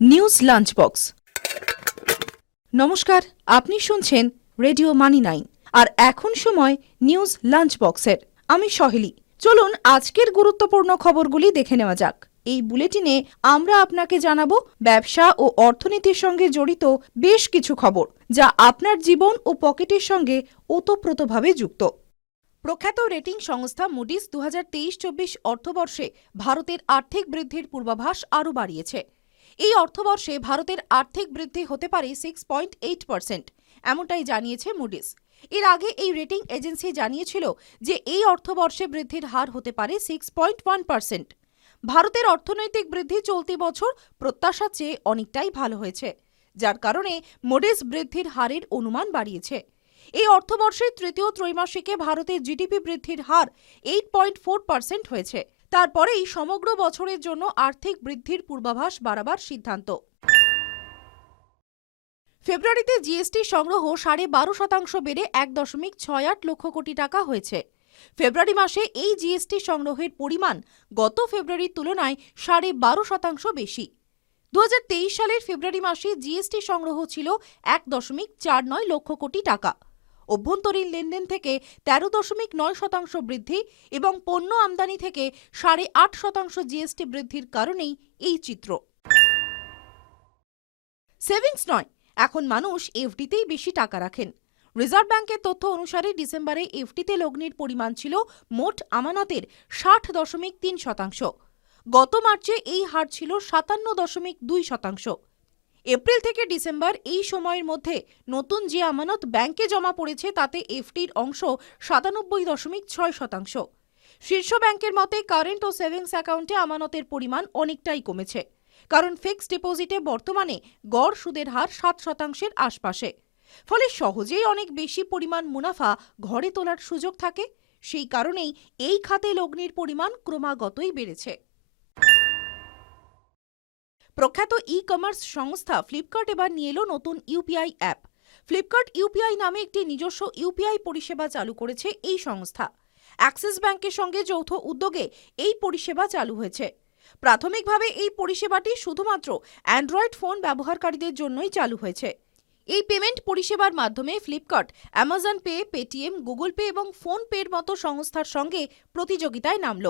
News lunch box নমস্কার, আপনি শুনছেন রেডিও মানি নাইন আর এখন সময় নিউজ লাঞ্চ বক্সের আমি সহেলি। চলুন আজকের গুরুত্বপূর্ণ খবরগুলি দেখে নেওয়া যাক। এই বুলেটিনে আমরা আপনাকে জানাব ব্যবসা ও অর্থনীতির সঙ্গে জড়িত বেশ কিছু খবর, যা আপনার জীবন ও পকেটের সঙ্গে ওতপ্রোতভাবে যুক্ত। প্রখ্যাত রেটিং সংস্থা মুডিস দু হাজার তেইশ চব্বিশ অর্থবর্ষে ভারতের আর্থিক বৃদ্ধির পূর্বাভাস আরও বাড়িয়েছে। এই অর্থবর্ষে ভারতের আর্থিক বৃদ্ধি হতে পারে সিক্স পয়েন্ট এইট পার্সেন্ট এমনটাই জানিয়েছে মুডিস এর আগে এই রেটিং এজেন্সি জানিয়েছিল যে এই অর্থবর্ষে বৃদ্ধির হার হতে পারে সিক্স পয়েন্ট ওয়ান পার্সেন্ট ভারতের অর্থনৈতিক বৃদ্ধি চলতি বছর প্রত্যাশার চেয়ে অনেকটাই ভালো হয়েছে, যার কারণে মোডিস বৃদ্ধির হারের অনুমান বাড়িয়েছে। এই অর্থবর্ষের তৃতীয় ত্রৈমাসিকে ভারতের জিডিপি বৃদ্ধির হার এইট পয়েন্ট ফোর পার্সেন্ট হয়েছে। তারপরেই সমগ্র বছরের জন্য আর্থিক বৃদ্ধির পূর্বাভাস বাড়াবার সিদ্ধান্ত। ফেব্রুয়ারিতে জিএসটি সংগ্রহ সাড়ে বারো শতাংশ বেড়ে এক দশমিক ছয় আট লক্ষ কোটি টাকা হয়েছে। ফেব্রুয়ারি মাসে এই জিএসটি সংগ্রহের পরিমাণ গত ফেব্রুয়ারির তুলনায় সাড়ে বারো শতাংশ বেশি। দু হাজার তেইশ সালের ফেব্রুয়ারি মাসে জিএসটি সংগ্রহ ছিল এক দশমিক চার নয় লক্ষ কোটি টাকা। অভ্যন্তরীণ লেনদেন থেকে তেরো দশমিক নয় শতাংশ বৃদ্ধি এবং পণ্য আমদানি থেকে সাড়ে আট শতাংশ জিএসটি বৃদ্ধির কারণেই এই চিত্র। সেভিংস নয়, এখন মানুষ এফডিতেই বেশি টাকা রাখেন। রিজার্ভ ব্যাংকের তথ্য অনুসারে ডিসেম্বরে এফডিতে লগ্নির পরিমাণ ছিল মোট আমানতের ষাট দশমিক তিন শতাংশ। গত মার্চে এই হার ছিল সাতান্ন দশমিক দুই শতাংশ। এপ্রিল থেকে ডিসেম্বর এই সময়ের মধ্যে নতুন যে আমানত ব্যাংকে জমা পড়েছে তাতে এফডির অংশ সাতানব্বই দশমিক ছয় শতাংশ। শীর্ষ ব্যাংকের মতে কারেন্ট ও সেভিংস অ্যাকাউন্টে আমানতের পরিমাণ অনেকটাই কমেছে, কারণ ফিক্সড ডিপোজিটে বর্তমানে গড় সুদের হার সাত শতাংশের আশপাশে। ফলে সহজেই অনেক বেশি পরিমাণ মুনাফা ঘরে তোলার সুযোগ থাকে, সেই কারণেই এই খাতে লগ্নির পরিমাণ ক্রমাগতই বেড়েছে। প্রখ্যাত ই কমার্স সংস্থা ফ্লিপকার্ট এবার নিয়ে এলো নতুন ইউপিআই অ্যাপ ফ্লিপকার্ট ইউপিআই নামে একটি নিজস্ব ইউপিআই পরিষেবা চালু করেছে এই সংস্থা। অ্যাক্সিস ব্যাংকের সঙ্গে যৌথ উদ্যোগে এই পরিষেবা চালু হয়েছে। প্রাথমিকভাবে এই পরিষেবাটি শুধুমাত্র অ্যান্ড্রয়েড ফোন ব্যবহারকারীদের জন্যই চালু হয়েছে। এই পেমেন্ট পরিষেবার মাধ্যমে Flipkart Amazon Pay Paytm Google Pay এবং ফোন পের মতো সংস্থার সঙ্গে প্রতিযোগিতায় নামল।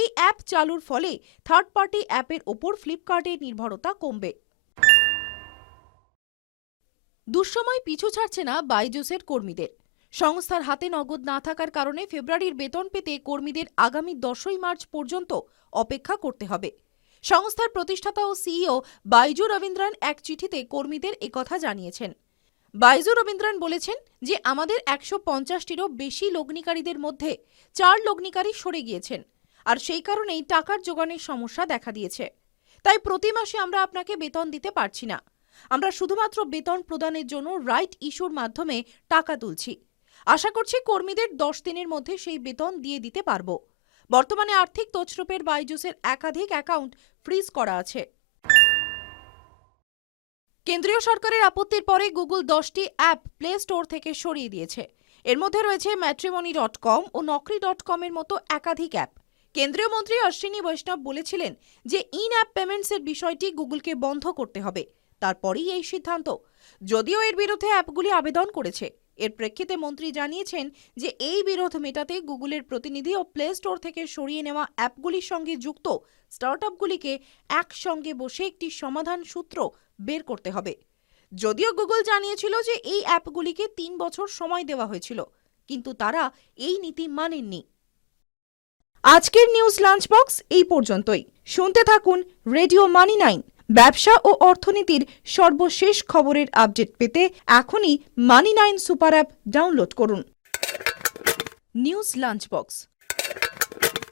এই অ্যাপ চালুর ফলে থার্ড পার্টি অ্যাপের ওপর ফ্লিপকার্টের নির্ভরতা কমবে। দুঃসময় পিছু ছাড়ছে না বাইজুসের কর্মীদের। সংস্থার হাতে নগদ না থাকার কারণে ফেব্রুয়ারির বেতন পেতে কর্মীদের আগামী দশই মার্চ পর্যন্ত অপেক্ষা করতে হবে। সংস্থার প্রতিষ্ঠাতা ও সিইও বাইজু রবীন্দ্রন এক চিঠিতে কর্মীদের একথা জানিয়েছেন। বাইজু রবীন্দ্রন বলেছেন যে, আমাদের একশো পঞ্চাশটিরও বেশি লগ্নিকারীদের মধ্যে চার লগ্নিকারী সরে গিয়েছেন। আর সেই কারণেই টাকার যোগানের সমস্যা দেখা দিয়েছে। তাই প্রতি মাসে আমরা আপনাকে বেতন দিতে পারছি না। আমরা শুধুমাত্র বেতন প্রদানের জন্য রাইট ইস্যুর মাধ্যমে টাকা তুলছি। আশা করছি কর্মীদের দশ দিনের মধ্যে সেই বেতন দিয়ে দিতে পারব। বর্তমানে আর্থিক তছরূপের বাইজুসের একাধিক অ্যাকাউন্ট ফ্রিজ করা আছে। কেন্দ্রীয় সরকারের আপত্তির পরে গুগল দশটি অ্যাপ প্লে স্টোর থেকে সরিয়ে দিয়েছে। এর মধ্যে রয়েছে ম্যাট্রিমনি ডট কম ও নকরি ডট কমের মতো একাধিক অ্যাপ। কেন্দ্রীয় মন্ত্রী অশ্বিনী বৈষ্ণব বলেছিলেন যে ইন অ্যাপ পেমেন্টসের বিষয়টি গুগলকে বন্ধ করতে হবে। তারপরেই এই সিদ্ধান্ত। যদিও এর বিরুদ্ধে অ্যাপগুলি আবেদন করেছে, এর প্রেক্ষিতে মন্ত্রী জানিয়েছেন যে এই বিরোধ মেটাতে গুগলের প্রতিনিধি ও প্লে স্টোর থেকে সরিয়ে নেওয়া অ্যাপগুলির সঙ্গে যুক্ত স্টার্টআপগুলিকে একসঙ্গে বসে একটি সমাধান সূত্র বের করতে হবে। যদিও গুগল জানিয়েছিল যে এই অ্যাপগুলিকে তিন বছর সময় দেওয়া হয়েছিল, কিন্তু তারা এই নীতি মানেননি। আজকের নিউজ লাঞ্চ বক্স এই পর্যন্তই। শুনতে থাকুন রেডিও মানি নাইন, ব্যবসা ও অর্থনীতির সর্বশেষ খবরের আপডেট পেতে এখনই Money Nine super app download করুন। News lunch box